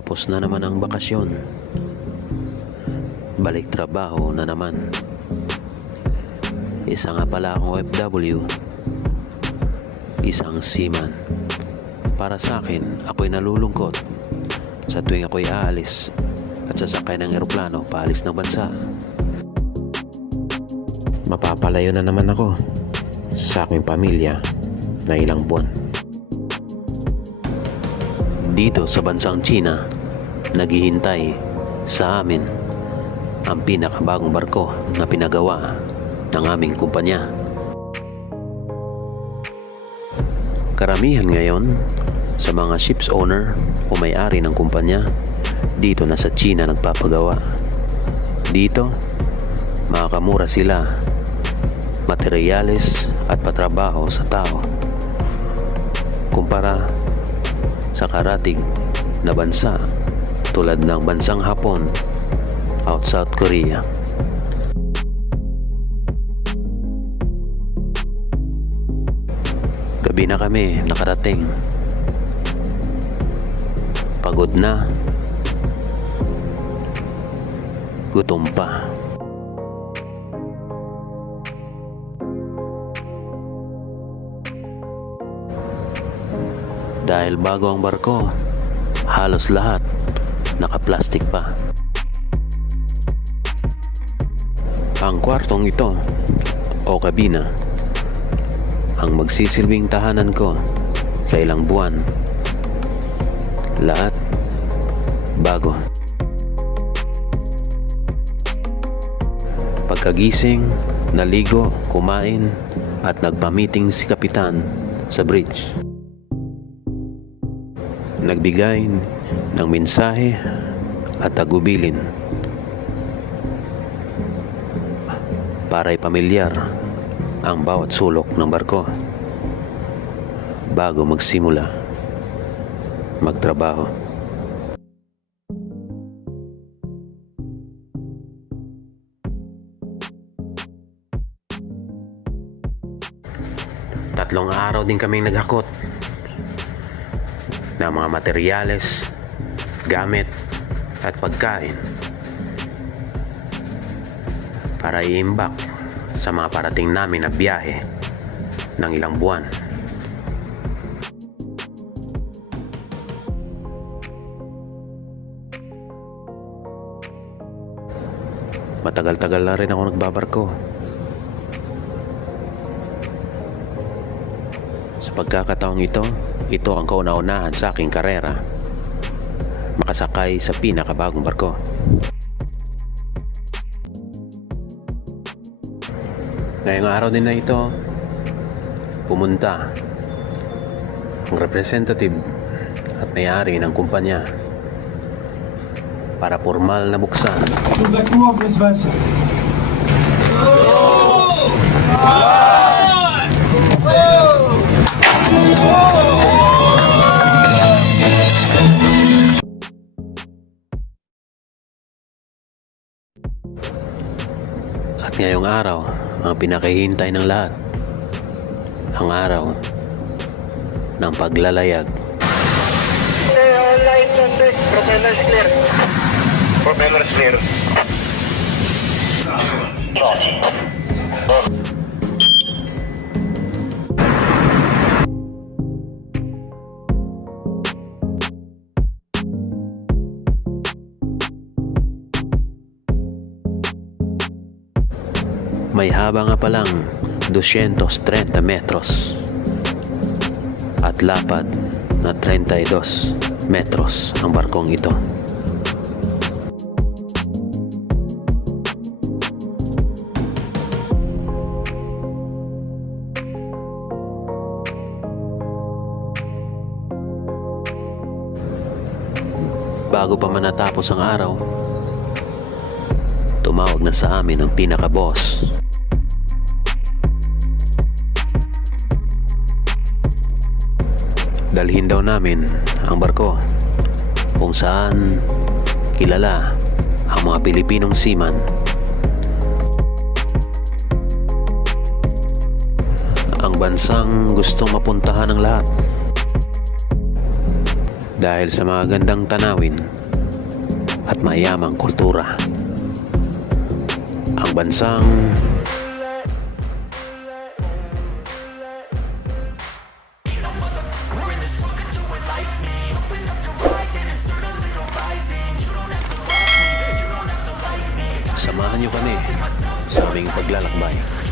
Tapos na naman ang bakasyon. Balik trabaho na naman. Isa nga pala akong OFW, isang seaman. Para sa akin, ako'y nalulungkot sa tuwing ako'y aalis at sasakay ng eroplano paalis ng bansa. Mapapalayo na naman ako sa aking pamilya na ilang buwan. Dito sa bansang China, naghihintay sa amin ang pinakabagong barko na pinagawa ng aming kumpanya. Karamihan ngayon sa mga ships owner o may-ari ng kumpanya dito na sa China nagpapagawa. Dito, makakamura sila materyales at patrabaho sa tao kumpara sa karatig na bansa tulad ng bansang Hapon at South Korea. Gabi na kami nakarating. Pagod na, gutom pa. Dahil bago ang barko, halos lahat naka-plastic pa. Ang kwartong ito o kabina ang magsisilbing tahanan ko sa ilang buwan. Lahat bago. Pagkagising, naligo, kumain at nagpa-meeting si Kapitan sa bridge. Nagbigay ng mensahe at tagubilin para ipamilyar ang bawat sulok ng barko bago magsimula magtrabaho. Tatlong araw din kaming naghakot ng mga materyales, gamit at pagkain para i-imbak sa mga parating namin na biyahe ng ilang buwan. Matagal-tagal na rin ako nagbabarko. Sa pagkakataong ito ang kauna-unahan sa aking karera, makasakay sa pinakabagong barko. Ngayong araw din na ito, pumunta ang representative at may-ari ng kumpanya para formal na buksan at ngayong araw ang pinakahihintay ng lahat, ang araw ng paglalayag. Light contact, propeller clear. Propeller clear. May haba nga palang 230 metros at lapad na 32 metros ang barkong ito. Bago pa man natapos ang araw, tumawag na sa amin ang pinaka-boss. Dalhin daw namin ang barko kung saan kilala ang mga Pilipinong seaman. Ang bansang gustong mapuntahan ng lahat. dahil sa mga gandang tanawin at mayamang kultura. Ang bansang samahan niyo kami sa aming paglalakbay.